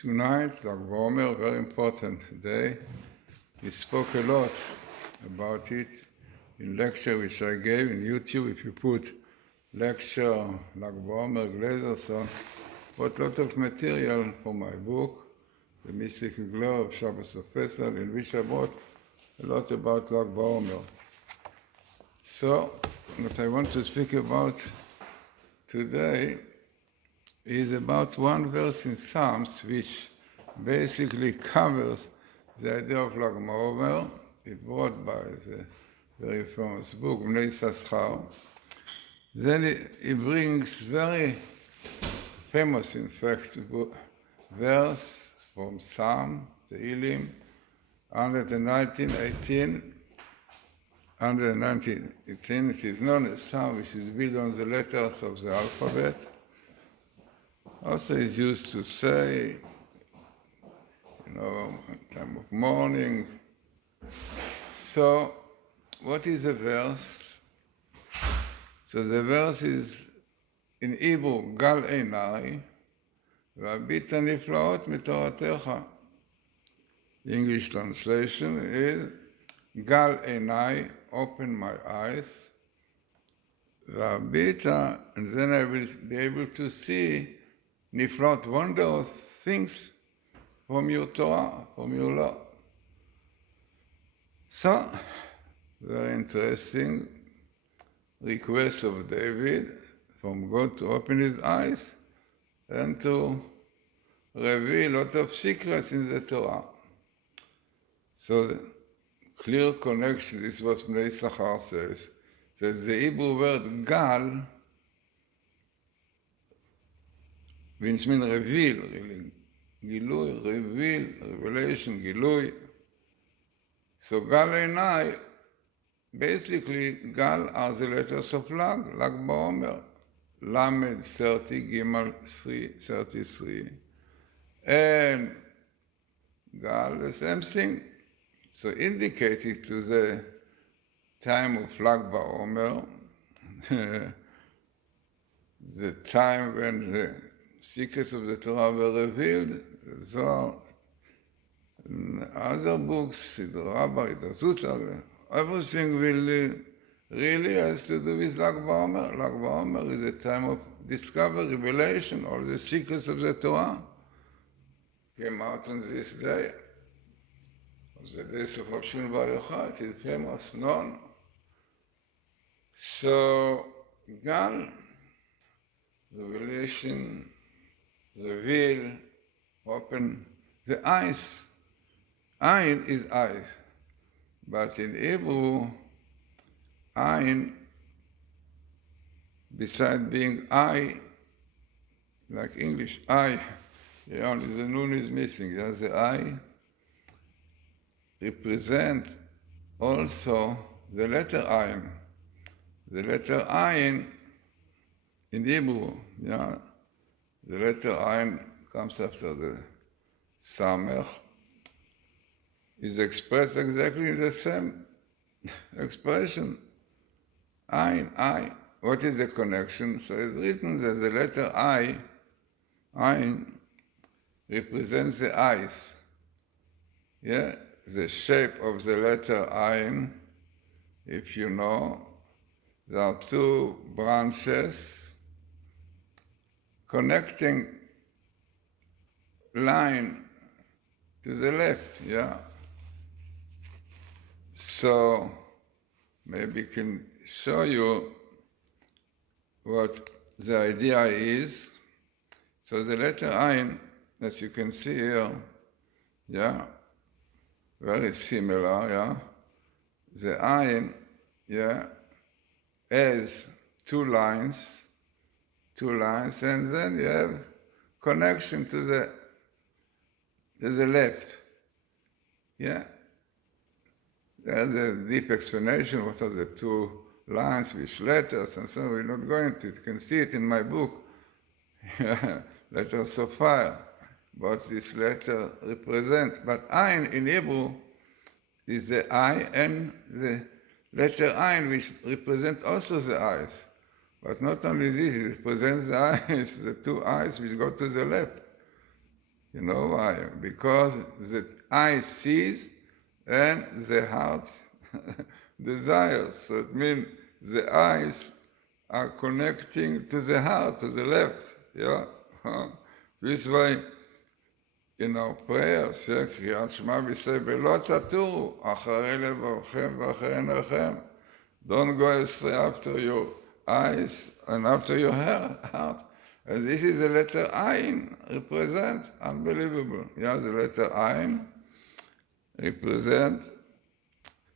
Tonight, like Baomer, very important day. We spoke a lot about it in lecture which I gave in YouTube. If you put lecture like Baomer Glazerson, got a lot of material for my book, The Mystical Glow of Shabbos of Pesach, in which I wrote a lot about Lag Baomer. So, what I want to speak about today is about one verse in Psalms which basically covers the idea of Lag Baomer. It brought by the very famous book, Bnei Yisachar. Then he brings very famous, in fact, verse from Psalm, Tehillim, 119:18. It is known as Psalm, which is built on the letters of the alphabet. Also is used to say, time of morning. So, what is a verse? So the verse is in Hebrew, Gal Einai, והביט הנפלאות מתורתך. The English translation is, Gal Einai, open my eyes, והביט, and then I will be able to see niflot, wonder of things from your Torah, from your law. So, very interesting request of David from God to open his eyes and to reveal a lot of secrets in the Torah. So, the clear connection, this is what Bnei Yisachar says, that the Hebrew word Gal, which means reveal, really. Gilui, reveal, revelation, Gilui. So Gal Einai, basically, Gal are the letters of Lag Baomer. Lamed 30, Gimal 33. And Gal, the same thing. So indicating to the time of Lag Baomer, the time when the secrets of the Torah were revealed, the Zohar, other books, the Rabbah, the Zutar, everything really has to do with Lag Baomer. Lag Baomer is a time of discovery, revelation, all the secrets of the Torah came out on this day. Of the days of Rav Shimon Bar Yochai, it is famous, known. So, Gal, revelation, reveal, open the eyes. Ayin is eyes. But in Hebrew, Ayin, besides being eye, like English, eye, only the nun is missing. The eye represent also the letter Ayin. The letter Ayin in Hebrew, the letter Ayin comes after the Samech, is expressed exactly in the same expression. Ayin, eye. What is the connection? So it's written that the letter I, Ayin, represents the eyes. The shape of the letter Ayin, if you know, there are two branches connecting line to the left, So, maybe I can show you what the idea is. So the letter Ayin, as you can see here, very similar, The Ayin, has two lines, and then you have connection to the left. There's a deep explanation, what are the two lines, which letters, and so we're not going to. You can see it in my book, Letters of Fire, what this letter represents. But Ayin in Hebrew is the eye and the letter Ayin, which represents also the eyes. But not only this, it represents the eyes, the two eyes which go to the left. You know why? Because the eye sees and the heart desires. So it means the eyes are connecting to the heart, to the left. Yeah? This way, in our prayers, קריאת שמע we say, ולא תטורו אחרי לבבכם ואחרי עיניכם. Don't go astray after your eyes and after your heart. And this is the letter Ayin represent, unbelievable. Yeah, the letter Ayin represent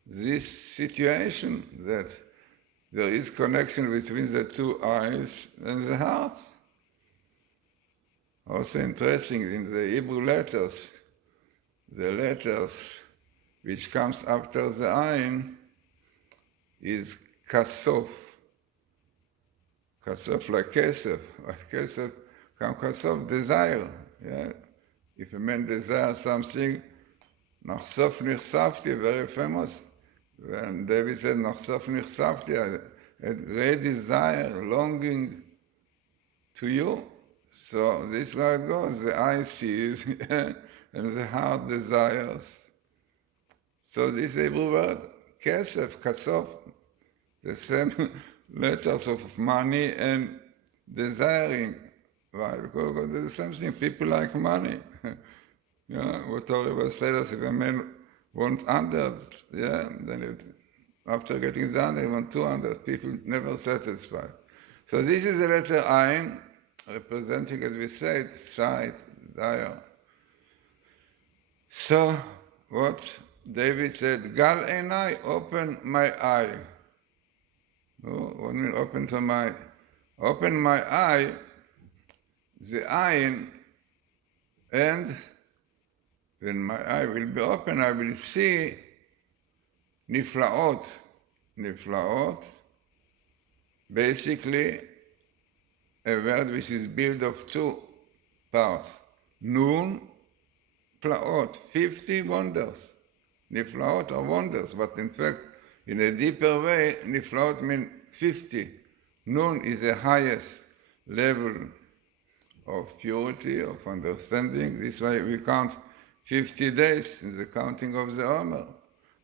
this situation that there is connection between the two eyes and the heart. Also interesting, in the Hebrew letters, the letters which comes after the Ayin is kasof. Kasof like kesef. Kesef comes kasof, desire. Yeah? If a man desires something, nachsof nichsafti, very famous. When David said, nachsof nichsafti, a great desire, longing to you. So this is how it goes. The eye sees and the heart desires. So this Hebrew word, kesef, kasof, the same letters of money and desiring. Why? Because there's the same thing. People like money. Yeah, what Torah said us, if a man wants 100, yeah, then after getting the 100, he wants 200. People never satisfied. So this is the letter Ayin, representing, as we said, sight, desire. So, what David said, Gal einai, open my eye. Oh, what do you mean, open my eye, the Ayin, and when my eye will be open, I will see niflaot. Niflaot, basically, a word which is built of two parts. Nun, plaot, 50 wonders. Niflaot are wonders, but in fact, in a deeper way, niflaot means 50. Nun is the highest level of purity, of understanding. This way we count 50 days in the counting of the Omer,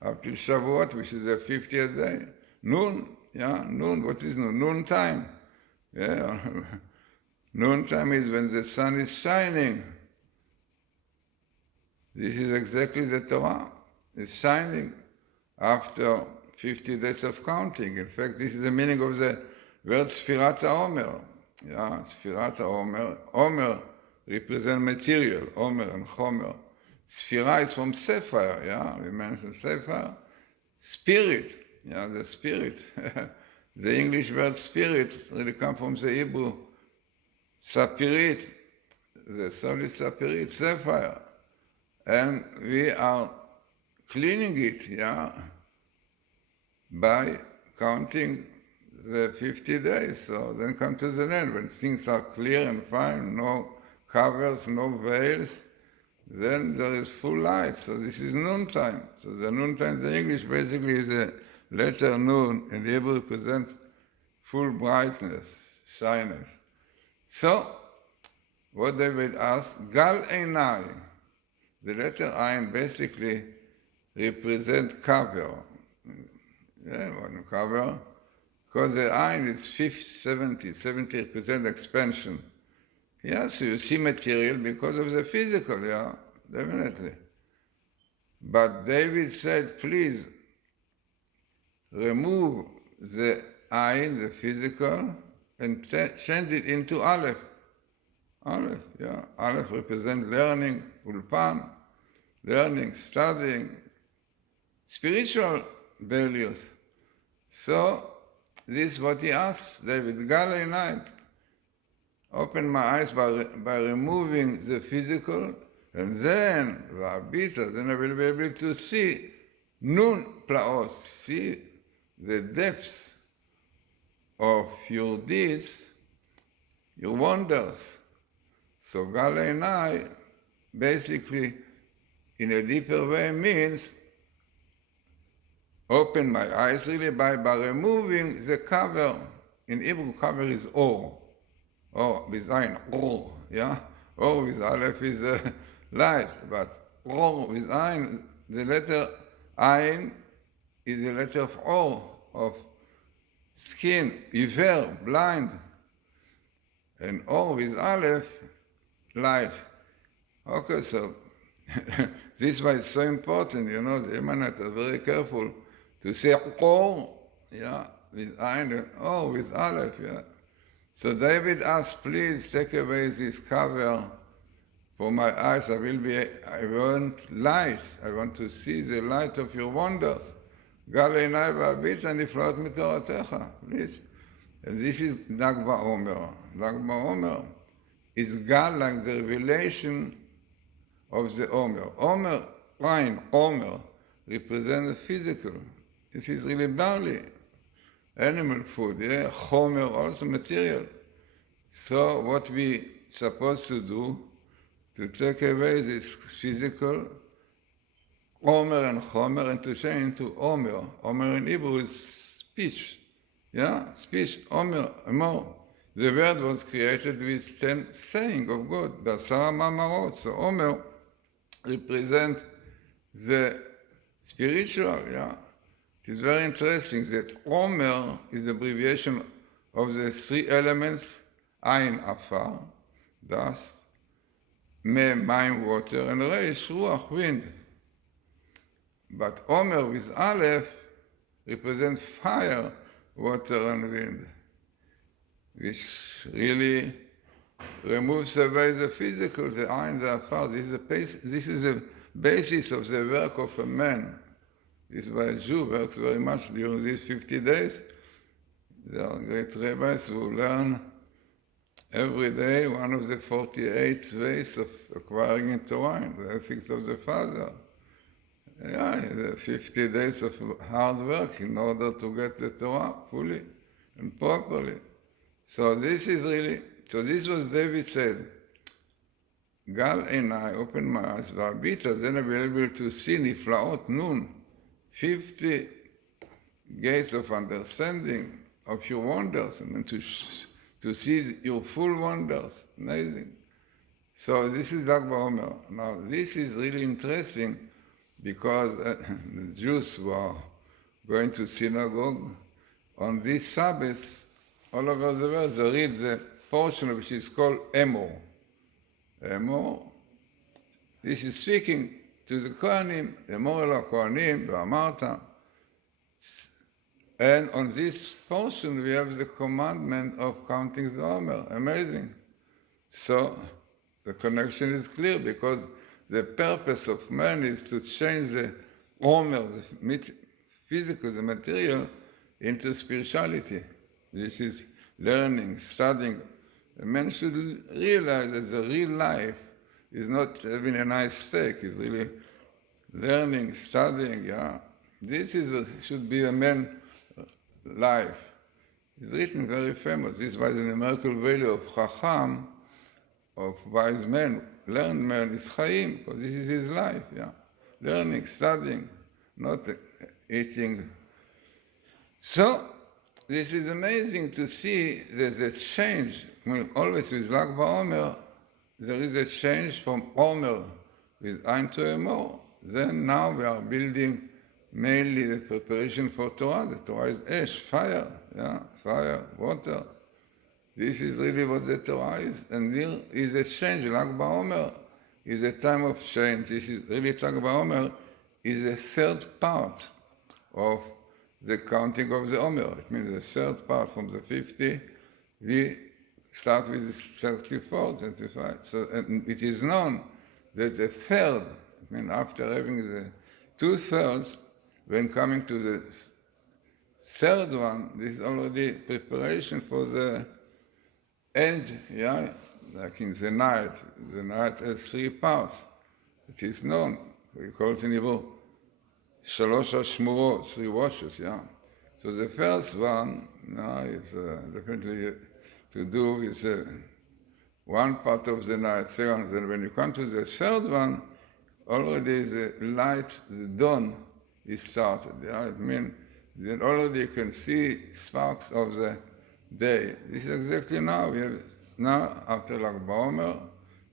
up till Shavuot, which is the 50th day. Nun, yeah, noon, what is noon? Noon time. Yeah, noon time is when the sun is shining. This is exactly the Torah. It's shining after 50 days of counting. In fact, this is the meaning of the word Sfirat HaOmer. Yeah, Sfirat HaOmer. Omer represents material, Omer and Chomer. Sphira is from Sefer, yeah, we mentioned Sefer. Spirit, yeah, the spirit. The English word spirit really comes from the Hebrew sapirit. The soul is sapirit, Sefer. And we are cleaning it, yeah, by counting the 50 days. So then come to the end, when things are clear and fine, no covers, no veils, then there is full light. So this is noontime. So the noontime, the English basically is a letter noon, and the Hebrew represents full brightness, shyness. So, what David asked, Gal einai. The letter Ayin basically represents cover. Yeah, one cover. Because the Ayin is 70 represents expansion. Yes, so you see material because of the physical, yeah, definitely. But David said, please, remove the Ayin, the physical, and change it into Aleph. Aleph, yeah. Aleph represents learning, ulpan, learning, studying, spiritual values. So, this is what he asked David, Gal einai, open my eyes by removing the physical, and then, then I will be able to see nun plaos, see the depths of your deeds, your wonders. So Gal einai, basically, in a deeper way, means open my eyes really by removing the cover. In Hebrew, cover is or with Ayin, or, yeah? Or with Aleph is light. But or with Ain, the letter Ain is the letter of or, of skin, iver, blind. And or with Aleph, light. Okay, so this was so important, the Emanat are very careful to say or, with Ain, and or with Aleph, So David asked, please take away this cover for my eyes. I want light. I want to see the light of your wonders. גל עיניי והביט הנפלאות מתורתך. Please. And this is Lag Baomer. Lag Baomer is God like the revelation of the Omer. Omer represents the physical. This is really barley, animal food, Chomer, also material. So what we supposed to do to take away this physical Omer and Chomer and to change into Omer. Omer in Hebrew is speech. Speech, Omer, Amor. The word was created with 10 sayings of God, Basara Mamarot. So Omer represents the spiritual, It is very interesting that Omer is the abbreviation of the 3 elements, Ain, Afar, dust, Me, Mayim, water, and Reish, Ruach, wind. But Omer with Aleph represents fire, water, and wind, which really removes away the physical, the Ain, the Afar. This is the basis of the work of a man. This is why a Jew works very much during these 50 days. There are great rabbis who learn every day one of the 48 ways of acquiring Torah, the ethics of the Father. The 50 days of hard work in order to get the Torah fully and properly. So this was David said, Gal Einai, open my eyes, V'abita, then I'll be able to see Niflaot Nun, 50 gates of understanding of your wonders, and to see your full wonders. Amazing. So this is Lag BaOmer. Now this is really interesting because the Jews who are going to synagogue on this Sabbath, all over the world, they read the portion which is called Emor. Emor, this is speaking to the Kohanim, Emor el HaKohanim, Ba'amarta. And on this portion we have the commandment of counting the Omer. Amazing. So the connection is clear because the purpose of man is to change the Omer, the physical, the material, into spirituality. This is learning, studying. A man should realize that the real life is not having a nice steak, it's really learning, studying, This should be a man's life. It's written very famous. This was the numerical value of Chacham, of wise man, learned man is Chaim, because this is his life, Learning, studying, not eating. So, this is amazing to see there's a change. Always with Lag BaOmer, there is a change from Omer with Ein to Emor. Then now we are building mainly the preparation for Torah. The Torah is Esh, fire, fire, water. This is really what the Torah is. And there is a change. Lag BaOmer is a time of change. This is really Lag BaOmer is a third part of the counting of the Omer. It means the third part from the 50. We start with the 34, 35. So and it is known that the third, after having the 2/3, when coming to the third one, this is already preparation for the end, like in the night. The night has 3 parts. It is known. We call it in Hebrew, Shalosh HaShmurot, 3 watches, So the first one is definitely to do with one part of the night. Second, then when you come to the third one, already the light, the dawn is started. It means then already you can see sparks of the day. This is exactly now. We have now, after Lag BaOmer,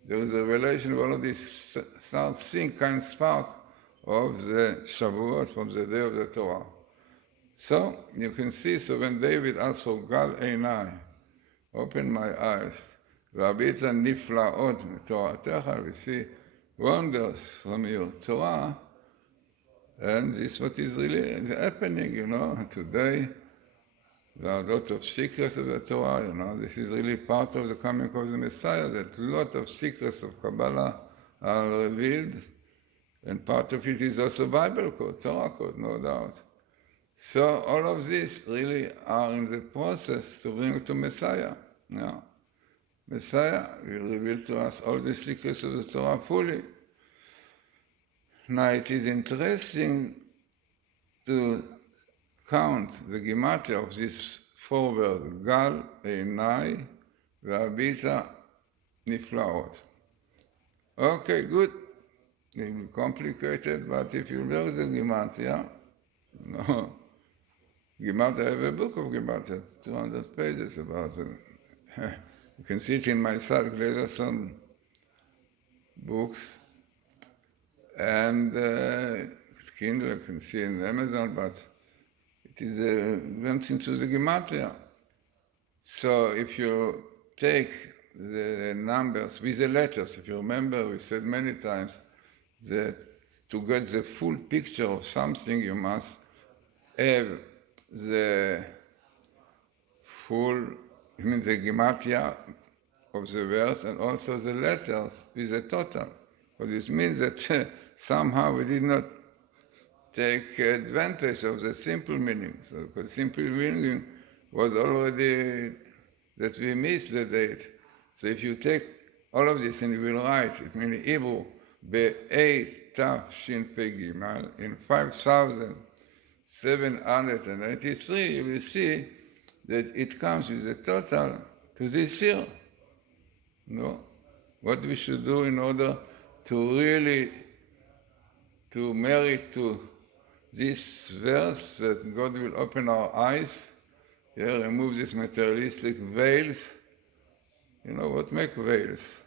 there is a relation of all of this start seeing kind of spark of the Shavuot from the day of the Torah. So you can see, so when David asked for Gal Einai, open my eyes, והביט נפלאות מתורתך, we see wonders from your Torah, and this is what is really happening, today. There are a lot of secrets of the Torah, this is really part of the coming of the Messiah, that a lot of secrets of Kabbalah are revealed, and part of it is also Bible code, Torah code, no doubt. So all of this really are in the process to bring to Messiah. Yeah. Messiah will reveal to us all the secrets of the Torah fully. Now it is interesting to count the gematria of these 4 words, Gal, Einai, והביטה נפלאות. Okay, good. It will be complicated, but if you learn the gematria, Gematria, I have a book of Gematria, 200 pages about it. You can see it in my site, Glazerson books, and Kindle, you can see in Amazon, but it is went into the Gematria. So if you take the numbers with the letters, if you remember, we said many times that to get the full picture of something, you must have the full, the gematria of the verse and also the letters with the total. But this means that somehow we did not take advantage of the simple meaning. So, because simple meaning was already that we missed the date. So if you take all of this and you will write, it means Hebrew, Be'ei Tav Shin Pei Gimal, in 5,783, you will see that it comes with a total to this year. No? What we should do in order to really to merit to this verse, that God will open our eyes, remove these materialistic veils. You know what make veils?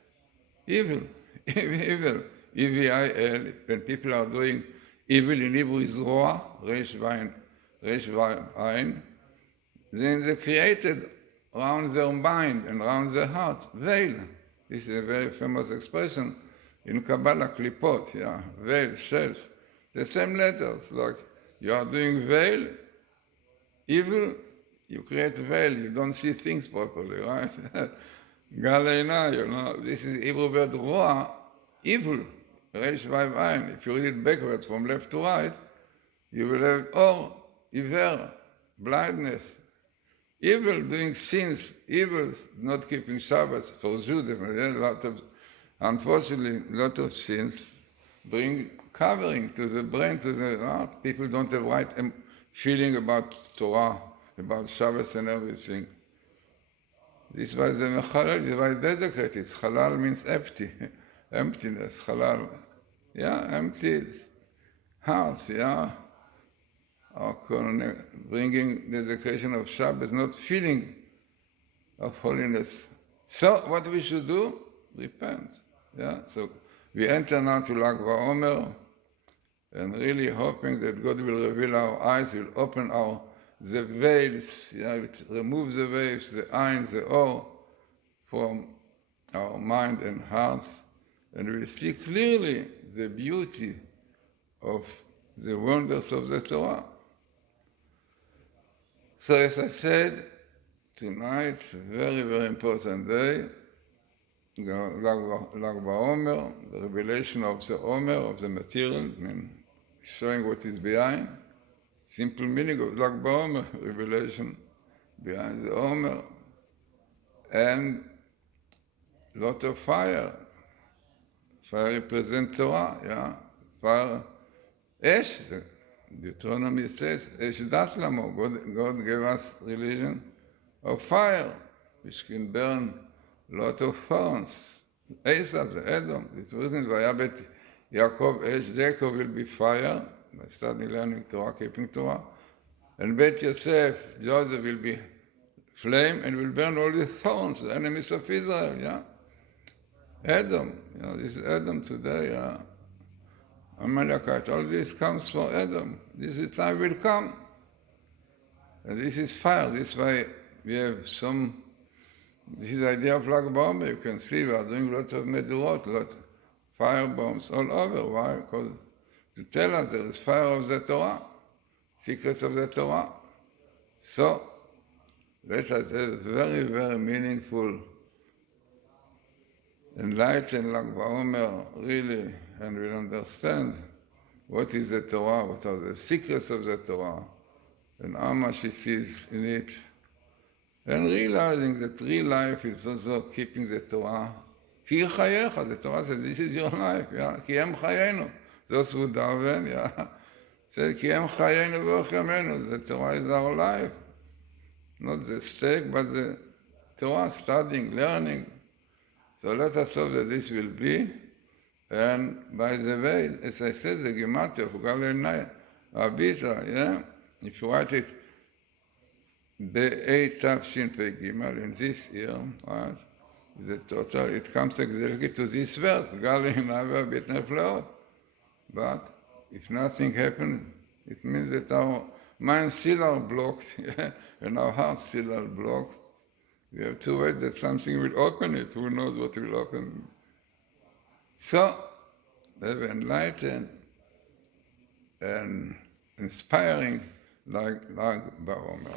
Evil. Evil. E-V-I-L. When people are doing evil in Hebrew is roa, resh vayin, then they created around their mind and around their heart veil. This is a very famous expression in Kabbalah, klipot, veil, shells. The same letters, like you are doing veil, evil, you create veil, you don't see things properly, right? Galena, this is Hebrew word roa, evil, resh vayin. If you read it backwards from left to right, you will have or, iver, blindness, evil, doing sins, evil, not keeping Shabbos for Jews. Unfortunately, a lot of sins bring covering to the brain, to the heart. People don't have right feeling about Torah, about Shabbos and everything. This was the Mechalal, this was desecrated. Halal means empty, emptiness, halal. Empty hearts, bringing desecration of Shabbos, not feeling of holiness. So what we should do? Repent. So we enter now to Lag Baomer, and really hoping that God will reveal our eyes, will open the veils, remove the veils, the eyes, the awe from our mind and hearts, and we'll see clearly the beauty of the wonders of the Torah. So as I said, tonight, a very, very important day, Lag BaOmer, the revelation of the Omer, of the material, showing what is behind. Simple meaning of Lag BaOmer, revelation behind the Omer. And lot of fire. Fire represents Torah, Fire, Esh, Deuteronomy says, Esh dat lamo. God gave us religion of fire, which can burn lots of thorns. Esau, the Edom, this reason Vayabet Yaakov Esh, Jacob will be fire, by studying, learning Torah, keeping Torah. And Bet Yosef, Joseph will be flame and will burn all the thorns, the enemies of Israel, Adam, this Adam today, Amalekite, all this comes from Adam. This is time will come. And this is fire. This is why we have this is the idea of Lag Baomer. You can see we are doing lots of medurot, lots of fire bombs all over. Why? Because to tell us there is fire of the Torah, secrets of the Torah. So, let us have very, very meaningful, enlightened Lag Baomer, really, and we'll understand what is the Torah, what are the secrets of the Torah, and how much it is in it. And realizing that real life is also keeping the Torah. Ki chayecha, the Torah says, this is your life, Ki em chayenu. Those who daven, said, Ki em chayenu v'och yamenu. The Torah is our life. Not the stake, but the Torah, studying, learning. So let us hope that this will be. And by the way, as I said, the Gematria of Galilei, Abita, if you write it, Be'ei Tavshin Gimel in this year, right? The total, it comes exactly to this verse, Galilei Abit Nefleot. But if nothing happens, it means that our minds still are blocked, and our hearts still are blocked. We have to wait that something will open it. Who knows what will open? So, have enlightened and inspiring like Baomer.